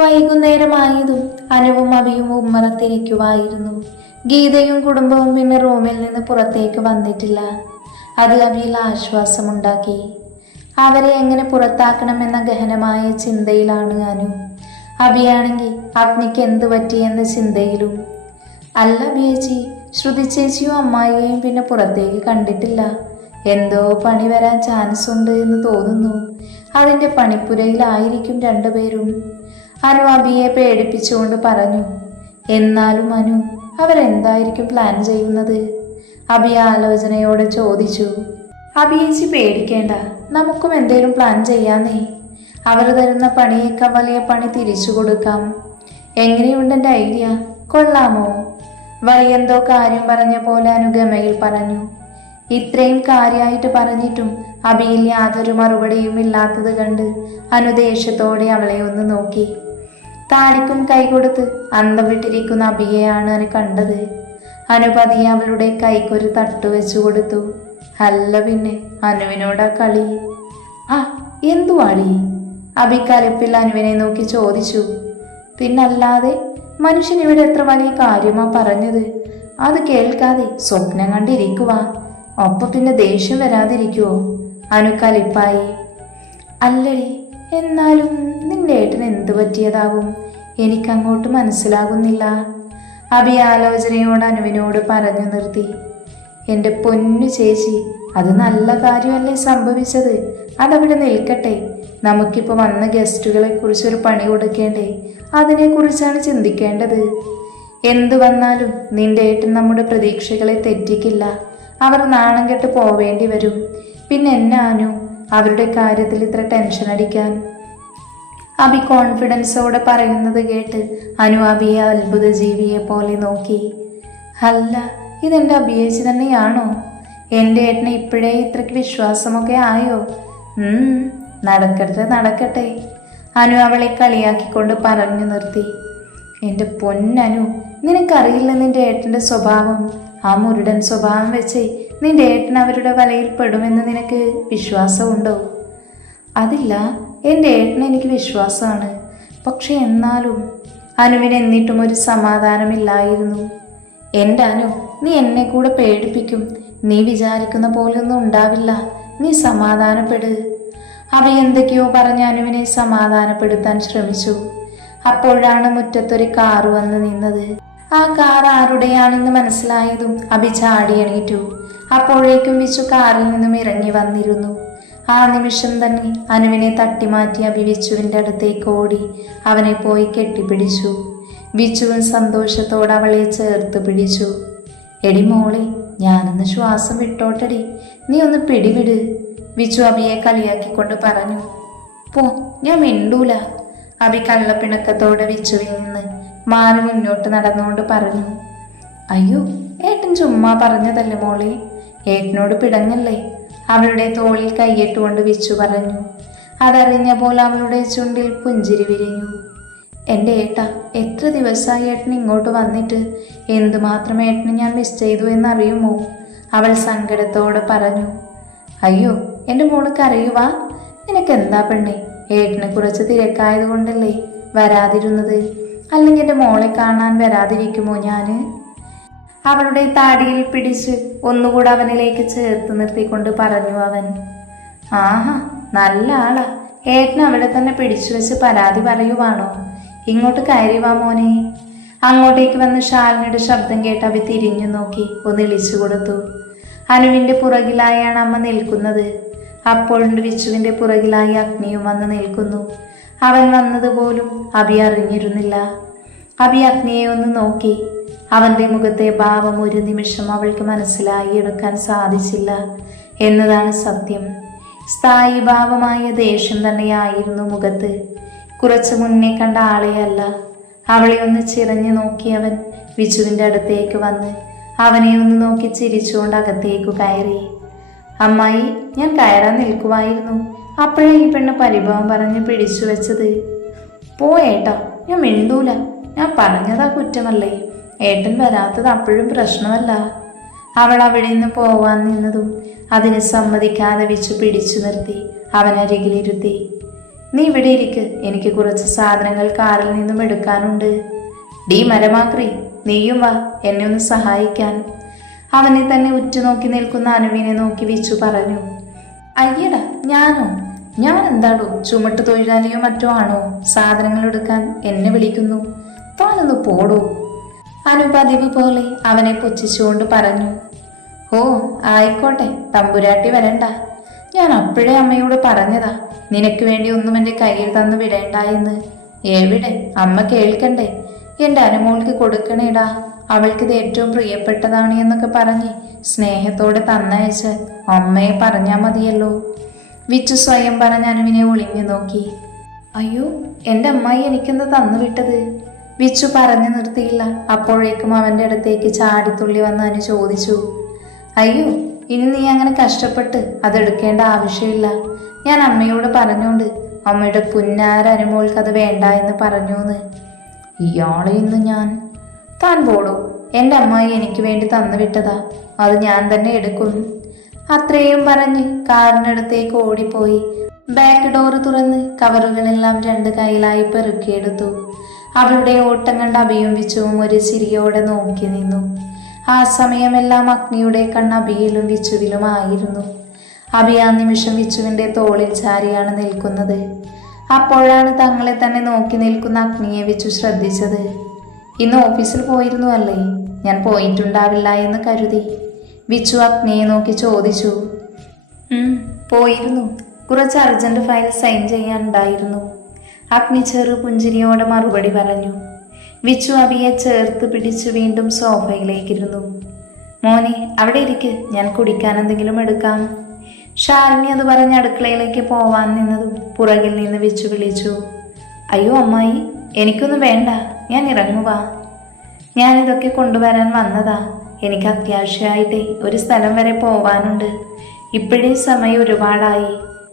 വൈകുന്നേരമായതും അനുവും അഭിയും ഉമ്മറത്തിരിക്കുവായിരുന്നു. ഗീതയും കുടുംബവും പിന്നെ റൂമിൽ നിന്ന് പുറത്തേക്ക് വന്നിട്ടില്ല. അത് അഭിയിൽ ആശ്വാസമുണ്ടാക്കി. അവരെ എങ്ങനെ പുറത്താക്കണമെന്ന ഗഹനമായ ചിന്തയിലാണ് അനു. അഭിയാണെങ്കിൽ അഗ്നിക്ക് എന്തു പറ്റിയെന്ന ചിന്തയിലും. അല്ല അഭിയേച്ചി, ശ്രുതി ചേച്ചിയും അമ്മായിയെയും പിന്നെ പുറത്തേക്ക് കണ്ടിട്ടില്ല. എന്തോ പണി വരാൻ ചാൻസ് ഉണ്ട് എന്ന് തോന്നുന്നു. അതിൻ്റെ പണിപ്പുരയിലായിരിക്കും രണ്ടുപേരും. അനു അഭിയെ പേടിപ്പിച്ചുകൊണ്ട് പറഞ്ഞു. എന്നാലും അനു, അവരെന്തായിരിക്കും പ്ലാൻ ചെയ്യുന്നത്? അഭി ആലോചനയോടെ ചോദിച്ചു. അഭിയേച്ചി പേടിക്കേണ്ട, നമുക്കും എന്തേലും പ്ലാൻ ചെയ്യാന്നേ. അവർ തരുന്ന പണിയേക്കാൾ വലിയ പണി തിരിച്ചു കൊടുക്കാം. എങ്ങനെയുണ്ട് എൻ്റെ ഐഡിയ? കൊള്ളാമോ? വലിയെന്തോ കാര്യം പറഞ്ഞ പോലെ അനുഗമയിൽ പറഞ്ഞു. ഇത്രയും കാര്യമായിട്ട് പറഞ്ഞിട്ടും അഭിയിൽ യാതൊരു മറുപടിയും ഇല്ലാത്തത് കണ്ട് അനു ദേഷ്യത്തോടെ അവളെ ഒന്ന് നോക്കി. താടിക്കും കൈകൊടുത്ത് അന്തം വിട്ടിരിക്കുന്ന അഭിയെയാണ് അനു കണ്ടത്. അനുപതിയെ അവളുടെ കൈക്കൊരു തട്ടു വെച്ചു കൊടുത്തു. അല്ല പിന്നെ അനുവിനോടാ കളി? ആ എന്തുവാടി? അഭി കലിപ്പിൽ അനുവിനെ നോക്കി ചോദിച്ചു. പിന്നല്ലാതെ, മനുഷ്യൻ ഇവിടെ എത്ര വലിയ കാര്യമാ പറഞ്ഞത്. അത് കേൾക്കാതെ സ്വപ്നം കണ്ടിരിക്കുക. ഒപ്പം പിന്നെ ദേഷ്യം വരാതിരിക്കുവോ? അനു കലിപ്പായി. അല്ലടി, എന്നാലും നിന്റെ ഏട്ടന് എന്തു പറ്റിയതാവും? എനിക്കങ്ങോട്ട് മനസ്സിലാകുന്നില്ല. അഭി ആലോചനയോട് അനുവിനോട് പറഞ്ഞു നിർത്തി. എൻ്റെ പൊന്നു ചേച്ചി, അത് നല്ല കാര്യമല്ലേ സംഭവിച്ചത്. അതവിടെ നിൽക്കട്ടെ. നമുക്കിപ്പോൾ വന്ന ഗസ്റ്റുകളെ കുറിച്ചൊരു പണി കൊടുക്കേണ്ടേ? അതിനെക്കുറിച്ചാണ് ചിന്തിക്കേണ്ടത്. എന്തു വന്നാലും നിന്റെ ഏട്ടൻ നമ്മുടെ പ്രതീക്ഷകളെ തെറ്റിക്കില്ല. അവർ നാണം കെട്ട് പോവേണ്ടി വരും. പിന്നെ എന്നാനു അവരുടെ കാര്യത്തിൽ ഇത്ര ടെൻഷൻ അടിക്കാൻ? അഭി കോൺഫിഡൻസോടെ പറയുന്നത് കേട്ട് അനു അഭിയെ അത്ഭുത ജീവിയെ പോലെ നോക്കി. അല്ല, ഇതെൻ്റെ അഭിയേച്ചി തന്നെയാണോ? എൻ്റെ ഏട്ടനെ ഇപ്പോഴേ ഇത്രയ്ക്ക് വിശ്വാസമൊക്കെ ആയോ? നടക്കട്ടെ നടക്കട്ടെ, അനു അവളെ കളിയാക്കിക്കൊണ്ട് പറഞ്ഞു നിർത്തി. എൻ്റെ പൊന്നനു, നിനക്കറിയില്ല നിന്റെ ഏട്ടൻ്റെ സ്വഭാവം. ആ മുരുടൻ സ്വഭാവം വെച്ച് നിന്റെ ഏട്ടൻ അവരുടെ വലയിൽ പെടുമെന്ന് നിനക്ക് വിശ്വാസമുണ്ടോ? അതില്ല, എൻ്റെ ഏട്ടന് എനിക്ക് വിശ്വാസമാണ്. പക്ഷെ എന്നാലും അനുവിന് എന്നിട്ടും ഒരു സമാധാനമില്ലായിരുന്നു. എൻ്റെ അനു, നീ എന്നെ കൂടെ പേടിപ്പിക്കും. നീ വിചാരിക്കുന്ന പോലൊന്നും ഉണ്ടാവില്ല. നീ സമാധാനപ്പെട്. അവ എന്തൊക്കെയോ പറഞ്ഞ് അനുവിനെ സമാധാനപ്പെടുത്താൻ ശ്രമിച്ചു. അപ്പോഴാണ് മുറ്റത്തൊരു കാറ് വന്ന് നിന്നത്. ആ കാർ ആരുടെയാണെന്ന് മനസ്സിലായതും അഭി ചാടി എണീറ്റു. അപ്പോഴേക്കും വിച്ചു കാറിൽ നിന്നും ഇറങ്ങി വന്നിരുന്നു. ആ നിമിഷം തന്നെ അനുവിനെ തട്ടിമാറ്റി അഭി വിച്ചുവിൻ്റെ അടുത്തേക്ക് ഓടി അവനെ പോയി കെട്ടിപ്പിടിച്ചു. വിച്ചുവും സന്തോഷത്തോടെ അവളെ ചേർത്ത് പിടിച്ചു. എടി മോളെ, ഞാനൊന്ന് ശ്വാസം വിട്ടോട്ടടി, നീ ഒന്ന് പിടിവിട്, വിച്ചു അഭിയെ കളിയാക്കിക്കൊണ്ട് പറഞ്ഞു. പോ, ഞാൻ മിണ്ടൂല. അഭി കള്ളപ്പിണക്കത്തോടെ വിച്ചുവിൽ നിന്ന് മാറി മുന്നോട്ട് നടന്നുകൊണ്ട് പറഞ്ഞു. അയ്യോ, ഏട്ടൻ ചുമ്മാ പറഞ്ഞതല്ലേ മോളെ, ഏട്ടനോട് പിടങ്ങല്ലേ. അവളുടെ തോളിൽ കൈയിട്ടുകൊണ്ട് വിച്ചു പറഞ്ഞു. അതറിഞ്ഞ പോലെ അവളുടെ ചുണ്ടിൽ പുഞ്ചിരി വിരിഞ്ഞു. എൻ്റെ ഏട്ട, എത്ര ദിവസമായി ഏട്ടൻ ഇങ്ങോട്ട് വന്നിട്ട്. എന്തുമാത്രം ഏട്ടന് ഞാൻ മിസ് ചെയ്തു എന്നറിയുമോ? അവൾ സങ്കടത്തോടെ പറഞ്ഞു. അയ്യോ, എൻ്റെ മോൾക്ക് അറിയുവാ? നിനക്കെന്താ പെണ്ണെ, ഏട്ടന് കുറച്ച് തിരക്കായത് കൊണ്ടല്ലേ വരാതിരുന്നത്. അല്ലെങ്കിൽ എൻ്റെ മോളെ കാണാൻ വരാതിരിക്കുമോ ഞാൻ? അവളുടെ താടിയിൽ പിടിച്ച് ഒന്നുകൂടെ അവനിലേക്ക് ചേർത്ത് നിർത്തിക്കൊണ്ട് പറഞ്ഞു അവൻ. ആഹാ, നല്ല ആളാ. ഏട്ടൻ അവിടെ തന്നെ പിടിച്ചു വെച്ച് പരാതി പറയുവാണോ? ഇങ്ങോട്ട് കയറിവാ മോനെ. അങ്ങോട്ടേക്ക് വന്ന് ശാലിനിയുടെ ശബ്ദം കേട്ട് അവ തിരിഞ്ഞു നോക്കി ഒന്ന് ഇളിച്ചു കൊടുത്തു. അനുവിൻ്റെ പുറകിലായാണ് അമ്മ നിൽക്കുന്നത്. അപ്പോഴുണ്ട് വിച്ചുവിൻ്റെ പുറകിലായി അഗ്നിയും വന്ന് നിൽക്കുന്നു. അവൻ വന്നതുപോലും അഭി അറിഞ്ഞിരുന്നില്ല. അഭി അഗ്നിയെ ഒന്ന് നോക്കി. അവൻ്റെ മുഖത്തെ ഭാവം ഒരു നിമിഷം അവൾക്ക് മനസ്സിലായി എടുക്കാൻ സാധിച്ചില്ല എന്നതാണ് സത്യം. സ്ഥായി ഭാവമായ ദേഷ്യം തന്നെയായിരുന്നു മുഖത്ത്. കുറച്ചു മുന്നേ കണ്ട ആളെയല്ല. അവളെ ഒന്ന് ചിറഞ്ഞു നോക്കി അവൻ വിച്ചുവിൻ്റെ അടുത്തേക്ക് വന്ന് അവനെ ഒന്ന് നോക്കി ചിരിച്ചുകൊണ്ട് അകത്തേക്ക് കയറി. അമ്മായി, ഞാൻ കയറാൻ നിൽക്കുമായിരുന്നു. അപ്പോഴേ ഈ പെണ്ണ് പരിഭവം പറഞ്ഞ് പിടിച്ചു വെച്ചത്. പോയേട്ടാ, ഞാൻ മിണ്ടൂല. ഞാൻ പറഞ്ഞതാ കുറ്റമല്ലേ. ഏട്ടൻ വരാത്തത് അപ്പോഴും പ്രശ്നമല്ല. അവൾ അവിടെ നിന്ന് പോവാൻ നിന്നതും അതിന് സമ്മതിക്കാതെ വിച്ചു പിടിച്ചു നിർത്തി അവനരികിലിരുത്തി. നീ ഇവിടെ ഇരിക്ക്, എനിക്ക് കുറച്ച് സാധനങ്ങൾ കാറിൽ നിന്നും എടുക്കാനുണ്ട്. ഡീ മരമാക്രി, നീയും വാ എന്നെ ഒന്ന് സഹായിക്കാൻ. അവനെ തന്നെ ഉറ്റുനോക്കി നിൽക്കുന്ന അനുവിനെ നോക്കി വിച്ചു പറഞ്ഞു. അയ്യടാ, ഞാനോ? ഞാൻ എന്താടോ ചുമട്ട് തൊഴിലാളിയോ മറ്റോ ആണോ സാധനങ്ങൾ എടുക്കാൻ എന്നെ വിളിക്കുന്നു? താനൊന്ന് പോടോ. അനു പതിവ് പോലെ അവനെ പുച്ഛിച്ചുകൊണ്ട് പറഞ്ഞു. ഓ ആയിക്കോട്ടെ, തമ്പുരാട്ടി വരണ്ട. ഞാൻ അപ്പോഴേ അമ്മയോട് പറഞ്ഞതാ, നിനക്ക് വേണ്ടി ഒന്നും എൻ്റെ കയ്യിൽ തന്നു വിടേണ്ട എന്ന്. എവിടെ, അമ്മ കേൾക്കണ്ടേ? എൻ്റെ അനുമോൾക്ക് കൊടുക്കണേടാ, അവൾക്കിത് ഏറ്റവും പ്രിയപ്പെട്ടതാണ് എന്നൊക്കെ പറഞ്ഞ് സ്നേഹത്തോടെ തന്നയച്ച് അമ്മയെ പറഞ്ഞാൽ മതിയല്ലോ. വിച്ചു സ്വയം പറഞ്ഞ അനുവിനെ ഒളിഞ്ഞു നോക്കി. അയ്യോ, എൻ്റെ അമ്മായി എനിക്കെന്താ തന്നു വിട്ടത്? വിച്ചു പറഞ്ഞു നിർത്തിയില്ല. അപ്പോഴേക്കും അവൻ്റെ അടുത്തേക്ക് ചാടിത്തുള്ളി വന്ന് അനു ചോദിച്ചു. അയ്യോ, ഇനി നീ അങ്ങനെ കഷ്ടപ്പെട്ട് അതെടുക്കേണ്ട ആവശ്യമില്ല. ഞാൻ അമ്മയോട് പറഞ്ഞോണ്ട് അമ്മയുടെ പുന്നാര അനുമോൾക്ക് അത് വേണ്ട എന്ന് പറഞ്ഞൂന്ന്. ഇയാളെ ഇന്ന് ഞാൻ. താൻ പോടോ, എൻ്റെ അമ്മായി എനിക്ക് വേണ്ടി തന്നു വിട്ടതാ, അത് ഞാൻ തന്നെ എടുക്കും. അത്രയും പറഞ്ഞ് കാറിനടുത്തേക്ക് ഓടിപ്പോയി ബാക്ക് ഡോറ് തുറന്ന് കവറുകളെല്ലാം 2 കൈയിലായി പെറുക്കിയെടുത്തു. അവളുടെ ഓട്ടം കണ്ട് അഭിയും വിച്ചുവും ഒരു ചിരിയോടെ നോക്കി നിന്നു. ആ സമയമെല്ലാം അഗ്നിയുടെ കണ്ണ് അഭിയിലും വിച്ചുവിലുമായിരുന്നു. അഭി ആ നിമിഷം വിച്ചുവിൻ്റെ തോളിൽ ചാരിയാണ് നിൽക്കുന്നത്. അപ്പോഴാണ് തങ്ങളെ തന്നെ നോക്കി നിൽക്കുന്ന അഗ്നിയെ വിച്ചു ശ്രദ്ധിച്ചത്. ഇന്ന് ഓഫീസിൽ പോയിരുന്നു അല്ലേ? ഞാൻ പോയിട്ടുണ്ടാവില്ല എന്ന് കരുതി. വിച്ചു അഗ്നിയെ നോക്കി ചോദിച്ചു. പോയിരുന്നു, കുറച്ച് അർജന്റ് ഫയൽ സൈൻ ചെയ്യാനുണ്ടായിരുന്നു. അഗ്നി ചെറു പുഞ്ചിരിയോടെ മറുപടി പറഞ്ഞു. വിച്ചു അഭിയെ ചേർത്ത് പിടിച്ചു വീണ്ടും സോഫയിലേക്കിരുന്നു. മോനെ അവിടെ ഇരിക്ക്, ഞാൻ കുടിക്കാൻ എന്തെങ്കിലും എടുക്കാം. ഷാലിനി അത് പറഞ്ഞ് അടുക്കളയിലേക്ക് പോവാൻ നിന്നതും പുറകിൽ നിന്ന് വിച്ചു വിളിച്ചു. അയ്യോ അമ്മായി, എനിക്കൊന്നും വേണ്ട, ഞാൻ ഇറങ്ങുവാ. ഞാനിതൊക്കെ കൊണ്ടുവരാൻ വന്നതാ. എനിക്ക് അത്യാവശ്യമായിട്ടേ ഒരു സ്ഥലം വരെ പോവാനുണ്ട്. ഇപ്പോഴേ സമയം ഒരുപാടായി.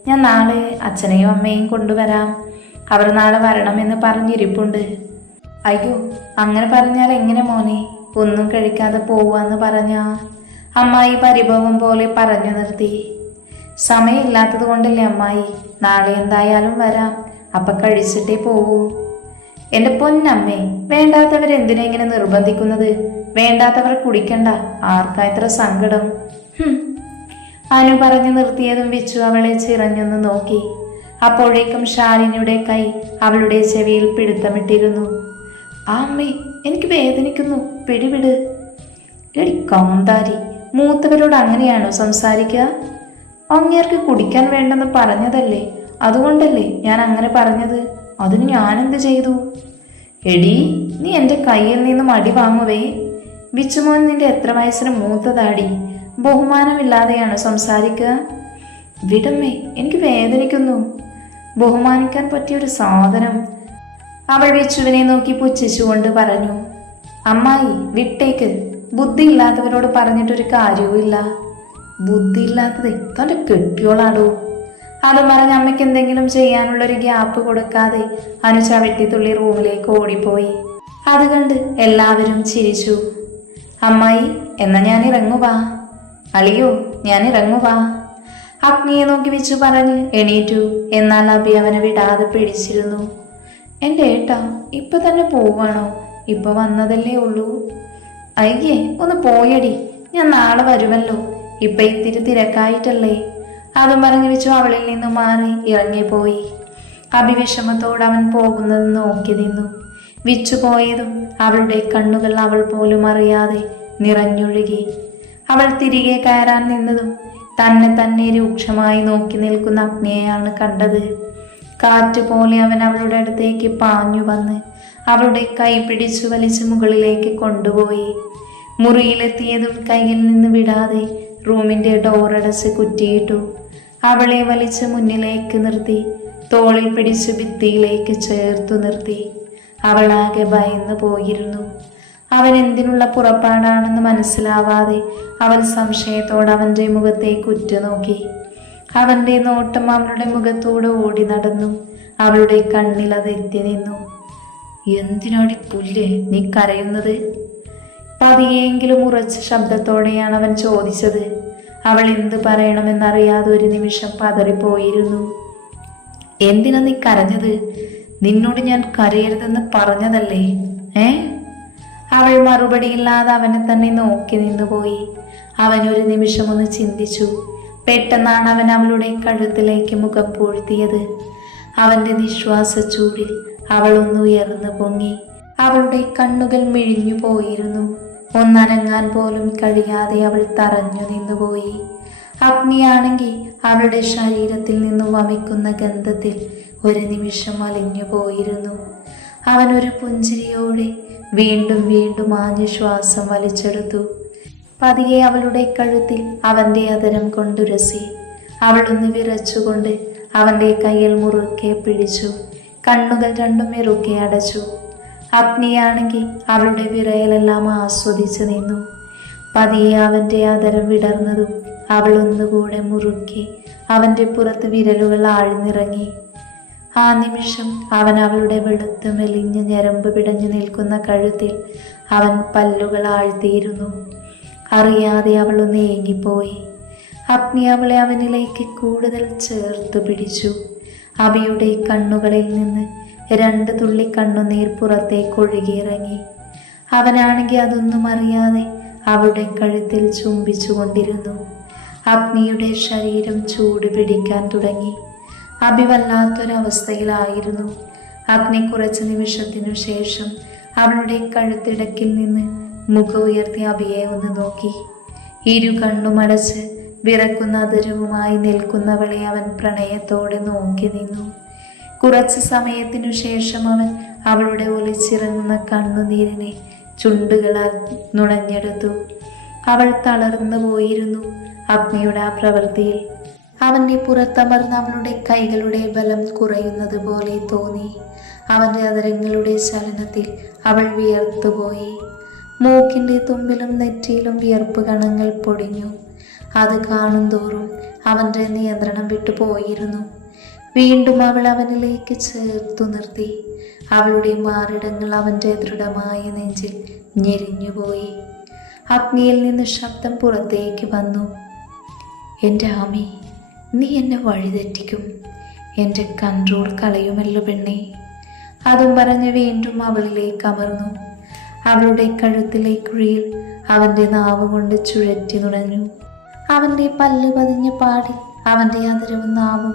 ഞാൻ നാളെ അച്ഛനെയും അമ്മയും കൊണ്ടുവരാം. അവർ നാളെ വരണമെന്ന് പറഞ്ഞിരിപ്പുണ്ട്. അയ്യോ, അങ്ങനെ പറഞ്ഞാൽ എങ്ങനെ മോനെ? ഒന്നും കഴിക്കാതെ പോവാന്ന് പറഞ്ഞാ? അമ്മായി പരിഭവം പോലെ പറഞ്ഞു നിർത്തി. സമയമില്ലാത്തത് കൊണ്ടല്ലേ അമ്മായി, നാളെ എന്തായാലും വരാം, അപ്പൊ കഴിച്ചിട്ടേ പോവൂ. എൻ്റെ പൊന്നമ്മേ, വേണ്ടാത്തവരെന്തിനാ ഇങ്ങനെ നിർബന്ധിക്കുന്നത്? വേണ്ടാത്തവർ കുടിക്കണ്ട, ആർക്കാ ഇത്ര സങ്കടം? അനു പറഞ്ഞു നിർത്തിയതും വിച്ചു അവളെ ചിറഞ്ഞൊന്ന് നോക്കി. അപ്പോഴേക്കും ശാലിനിയുടെ കൈ അവളുടെ ചെവിയിൽ പിടുത്തമിട്ടിരുന്നു. അമ്മേ, എനിക്ക് വേദനിക്കുന്നു, പിടിവിട്. എടി കാന്താരി, മൂത്തവരോട് അങ്ങനെയാണോ സംസാരിക്കുക? അങ്ങേർക്ക് കുടിക്കാൻ വേണ്ടെന്ന് പറഞ്ഞതല്ലേ, അതുകൊണ്ടല്ലേ ഞാൻ അങ്ങനെ പറഞ്ഞത്. അതിന് ഞാനെന്ത് ചെയ്തു? എടി, നീ എൻ്റെ കയ്യിൽ നിന്നും അടി വാങ്ങുവേ. ബിച്ചുമോൻ നിന്റെ എത്ര വയസ്സിന് മൂത്തതാടി? ബഹുമാനമില്ലാതെയാണ് സംസാരിക്കുക. വിടമ്മേ, എനിക്ക് വേദനിക്കുന്നു. ബഹുമാനിക്കാൻ പറ്റിയൊരു സാധനം. അവൾ വിച്ചുവിനെ നോക്കി പുച്ഛിച്ചുകൊണ്ട് പറഞ്ഞു. അമ്മായി വിട്ടേക്ക്, ബുദ്ധിയില്ലാത്തവരോട് പറഞ്ഞിട്ടൊരു കാര്യവുമില്ല. ബുദ്ധിയില്ലാത്തത് തൻ്റെ കെട്ടിയോളാടോ. അത് പറഞ്ഞ് അമ്മയ്ക്ക് എന്തെങ്കിലും ചെയ്യാനുള്ളൊരു ഗ്യാപ്പ് കൊടുക്കാതെ അനു ചവിട്ടിത്തുള്ളി റൂമിലേക്ക് ഓടിപ്പോയി. അത് കണ്ട് എല്ലാവരും ചിരിച്ചു. അമ്മായി, എന്നാ ഞാൻ ഇറങ്ങുവാ. അളിയോ, ഞാൻ ഇറങ്ങുവാ. അഗ്നിയെ നോക്കി വെച്ചു പറഞ്ഞ് എണീറ്റു. എന്നാൽ അഭി അവനെ വിടാതെ പിടിച്ചിരുന്നു. എൻ്റെ ഏട്ടാ, ഇപ്പൊ തന്നെ പോവാണോ? ഇപ്പൊ വന്നതല്ലേ ഉള്ളൂ. അയ്യേ, ഒന്ന് പോയടി, ഞാൻ നാളെ വരുമല്ലോ. ഇപ്പൊ ഇത്തിരി തിരക്കായിട്ടല്ലേ. അതും പറഞ്ഞു വെച്ചു അവളിൽ നിന്നും മാറി ഇറങ്ങിപ്പോയി. അഭിവിഷമത്തോട് അവൻ പോകുന്നത് നോക്കി നിന്നു. വിച്ചു പോയതും അവളുടെ കണ്ണുകൾ അവൾ പോലും അറിയാതെ നിറഞ്ഞൊഴുകി. അവൾ തിരികെ കയറാൻ നിന്നതും തന്നെ രൂക്ഷമായി നോക്കി നിൽക്കുന്ന അഗ്നിയെയാണ് കണ്ടത്. കാറ്റുപോലെ അവൻ അവളുടെ അടുത്തേക്ക് പാഞ്ഞു വന്ന് അവളുടെ കൈ പിടിച്ചു വലിച്ച് മുകളിലേക്ക് കൊണ്ടുപോയി. മുറിയിലെത്തിയതും കയ്യിൽ നിന്ന് വിടാതെ റൂമിന്റെ ഡോറടച്ച് കുറ്റിയിട്ടു. അവളെ വലിച്ച് മുന്നിലേക്ക് നിർത്തി തോളിൽ പിടിച്ചു ഭിത്തിയിലേക്ക് ചേർത്തു നിർത്തി. അവളാകെ ഭയന്നു പോയിരുന്നു. അവൻ എന്തിനുള്ള പുറപ്പാടാണെന്ന് മനസ്സിലാവാതെ അവൾ സംശയത്തോടെ അവൻ്റെ മുഖത്തേക്ക് ഉറ്റുനോക്കി. അവൻ്റെ നോട്ടം അവളുടെ മുഖത്തൂടെ ഓടി നടന്നു. അവളുടെ കണ്ണിൽ അത് എത്തി നിന്നു. എന്തിനാടി പുല്ല് നീ കരയുന്നത്? പതിയെങ്കിലും ഉറച്ച ശബ്ദത്തോടെയാണ് അവൻ ചോദിച്ചത്. അവൾ എന്ത് പറയണമെന്നറിയാതെ ഒരു നിമിഷം പതറിപ്പോയിരുന്നു. എന്തിനാ നീ കരഞ്ഞത്? നിന്നോട് ഞാൻ കരയരുതെന്ന് പറഞ്ഞതല്ലേ? അവൾ മറുപടിയില്ലാതെ അവനെ തന്നെ നോക്കി നിന്നുപോയി. അവൻ ഒരു നിമിഷമൊന്ന് ചിന്തിച്ചു. പെട്ടെന്നാണ് അവൻ അവളുടെ കഴുത്തിലേക്ക് മുഖം പൂഴ്ത്തിയത്. അവന്റെ നിശ്വാസ ചൂടിൽ അവൾ ഒന്ന് ഉയർന്നു പൊങ്ങി. അവളുടെ കണ്ണുകൾ മിഴിഞ്ഞു പോയിരുന്നു. ഒന്നനങ്ങാൻ പോലും കഴിയാതെ അവൾ തറഞ്ഞു നിന്നുപോയി. അഗ്നിയാണെങ്കിൽ അവളുടെ ശരീരത്തിൽ നിന്ന് വമിക്കുന്ന ഗന്ധത്തിൽ ഒരു നിമിഷം അലിഞ്ഞു പോയിരുന്നു. അവൻ ഒരു പുഞ്ചിരിയോടെ വീണ്ടും വീണ്ടും ആഞ്ഞു ശ്വാസം വലിച്ചെടുത്തു. പതിയെ അവളുടെ കഴുത്തിൽ അവന്റെ അതരം കൊണ്ടുരസി. അവൾ ഒന്ന് വിറച്ചുകൊണ്ട് അവന്റെ കയ്യിൽ മുറുക്കെ പിടിച്ചു. കണ്ണുകൾ രണ്ടും ഇറുക്കെ അടച്ചു. അഗ്നിയാണെങ്കിൽ അവളുടെ വിറയലെല്ലാം ആസ്വദിച്ചു നിന്നു. പതിയെ അവന്റെ അതരം വിടർന്നതും അവൾ ഒന്നുകൂടെ മുറുക്കി അവന്റെ പുറത്ത് വിരലുകൾ ആഴ്ന്നിറങ്ങി. ആ നിമിഷം അവൻ അവളുടെ വെളുത്ത മെലിഞ്ഞ ഞരമ്പ് പിടഞ്ഞു നിൽക്കുന്ന കഴുത്തിൽ അവൻ പല്ലുകൾ ആഴ്ത്തിയിരുന്നു. അറിയാതെ അവൾ ഒന്ന് ഏങ്ങിപ്പോയി. അഗ്നി അവളെ അവനിലേക്ക് കൂടുതൽ ചേർത്ത് പിടിച്ചു. അബിയുടെ കണ്ണുകളിൽ നിന്ന് 2 തുള്ളി കണ്ണുനീർ പുറത്തേക്ക് ഒഴുകിയിറങ്ങി. അവനാണെങ്കിൽ അതൊന്നും അറിയാതെ അവളുടെ കഴുത്തിൽ ചുംബിച്ചു കൊണ്ടിരുന്നു. അഗ്നിയുടെ ശരീരം ചൂട് പിടിക്കാൻ തുടങ്ങി. അബി വല്ലാത്തൊരവസ്ഥയിലായിരുന്നു. അഗ്നി കുറച്ച് നിമിഷത്തിനു ശേഷം അവളുടെ കഴുത്തിടക്കിൽ നിന്ന് മുഖം ഉയർത്തി അബിയെ ഒന്ന് നോക്കി. ഇരു കണ്ണുമടച്ച് വിറക്കുന്ന അതരവുമായി നിൽക്കുന്നവളെ അവൻ പ്രണയത്തോടെ നോക്കി നിന്നു. കുറച്ച് സമയത്തിനു ശേഷം അവൻ അവളുടെ ഒലിച്ചിറങ്ങുന്ന കണ്ണുനീരിനെ ചുണ്ടുകളാൽ നുണഞ്ഞെടുത്തു. അവൾ തളർന്നു പോയിരുന്നു അഗ്നിയുടെ ആ പ്രവൃത്തിയിൽ. അവന്റെ പുറത്തമർന്ന് അവളുടെ കൈകളുടെ ബലം കുറയുന്നത് പോലെ തോന്നി. അവന്റെ അതരങ്ങളുടെ ചലനത്തിൽ അവൾ വിയർത്തുപോയി. മൂക്കിന്റെ തുമ്പിലും നെറ്റിയിലും വിയർപ്പ് കണങ്ങൾ പൊടിഞ്ഞു. അത് കാണും തോറും അവന്റെ നിയന്ത്രണം വിട്ടുപോയിരുന്നു. വീണ്ടും അവൾ അവനിലേക്ക് ചേർത്തു നിർത്തി. അവളുടെ മാറിടങ്ങൾ അവന്റെ ദൃഢമായ നെഞ്ചിൽ ഞെരിഞ്ഞുപോയി. അഗ്നിയിൽ നിന്ന് ശബ്ദം പുറത്തേക്ക് വന്നു. എൻ്റെ ആമി, നീ എന്നെ വഴിതെറ്റിക്കും. എൻ്റെ കൺട്രോൾ കളയുമല്ലോ പെണ്ണെ. അതും പറഞ്ഞ് വീണ്ടും അവളിലേക്ക് അമർന്നു. അവളുടെ കഴുത്തിലെ കുഴിയിൽ അവൻ്റെ നാവ് കൊണ്ട് ചുഴറ്റി നുണഞ്ഞു. അവൻ്റെ പല്ല് പതിഞ്ഞ പാടി അവൻ്റെ അതരവും നാവും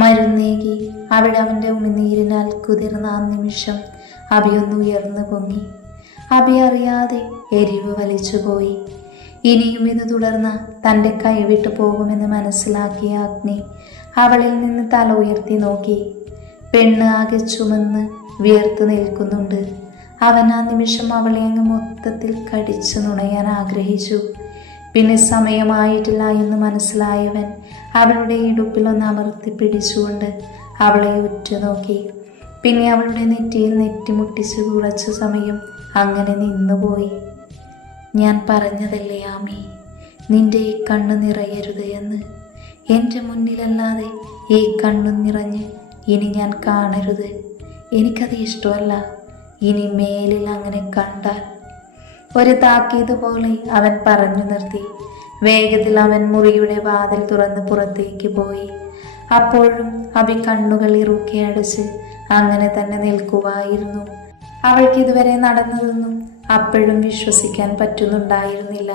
മരുന്നേകി. അവിടെ അവൻ്റെ ഉമിനീരിനാൽ കുതിർന്ന ആ നിമിഷം അബിയൊന്ന് ഉയർന്നു പൊങ്ങി. അബി അറിയാതെ എരിവ് വലിച്ചുപോയി. ഇനിയും ഇത് തുടർന്ന തൻ്റെ കൈവിട്ടു പോകുമെന്ന് മനസ്സിലാക്കിയ അഗ്നി അവളിൽ നിന്ന് തല ഉയർത്തി നോക്കി. പെണ്ണ് ആകെ ചുമന്ന് വിയർത്തു നിൽക്കുന്നുണ്ട്. അവൻ ആ നിമിഷം അവളെ അങ്ങ് മൊത്തത്തിൽ കടിച്ചു നുണയാൻ ആഗ്രഹിച്ചു. പിന്നെ സമയമായിട്ടില്ല എന്ന് മനസ്സിലായവൻ അവളുടെ ഇടുപ്പിലൊന്ന് അമർത്തി പിടിച്ചുകൊണ്ട് അവളെ ഉറ്റുനോക്കി. പിന്നെ അവളുടെ നെറ്റിയിൽ നെറ്റിമുട്ടിച്ച് കുറച്ചു സമയം അങ്ങനെ നിന്നുപോയി. ഞാൻ പറഞ്ഞതല്ലേ ആമി, നിന്റെ ഈ കണ്ണ് നിറയരുത് എന്ന്. എൻ്റെ മുന്നിലല്ലാതെ ഈ കണ്ണു നിറഞ്ഞ് ഇനി ഞാൻ കാണരുത്. എനിക്കത് ഇഷ്ടമല്ല. ഇനി മേലിൽ അങ്ങനെ കണ്ടാൽ. ഒരു താക്കീത് പോലെ അവൻ പറഞ്ഞു നിർത്തി. വേഗത്തിൽ അവൻ മുറിയുടെ വാതിൽ തുറന്ന് പുറത്തേക്ക് പോയി. അപ്പോഴും അബി കണ്ണുകൾ ഇറുക്കി അടച്ച് അങ്ങനെ തന്നെ നിൽക്കുവായിരുന്നു. അവൾക്ക് ഇതുവരെ നടന്നതൊന്നും അപ്പോഴും വിശ്വസിക്കാൻ പറ്റുന്നുണ്ടായിരുന്നില്ല.